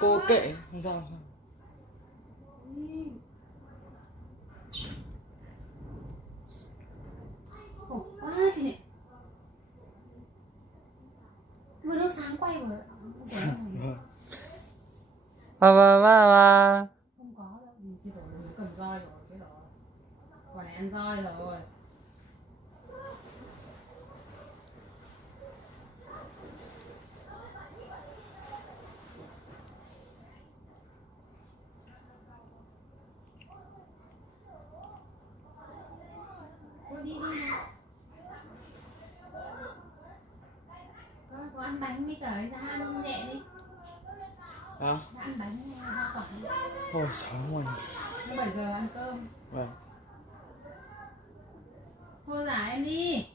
Cô kệ, không sao. Khổ quá chị này. Vừa đâu sáng quay rồi. Không có đâu. Chị đổ mình cần roi rồi chứ rồi. Quả này ăn roi rồi. Thôi đi đi nào. Thôi có ăn bánh mới tới ra ăn nhẹ đi. À, Ra ăn bánh hoa quả. ôi sáng rồi. 7 giờ ăn cơm. Vâng. Thôi giả em đi.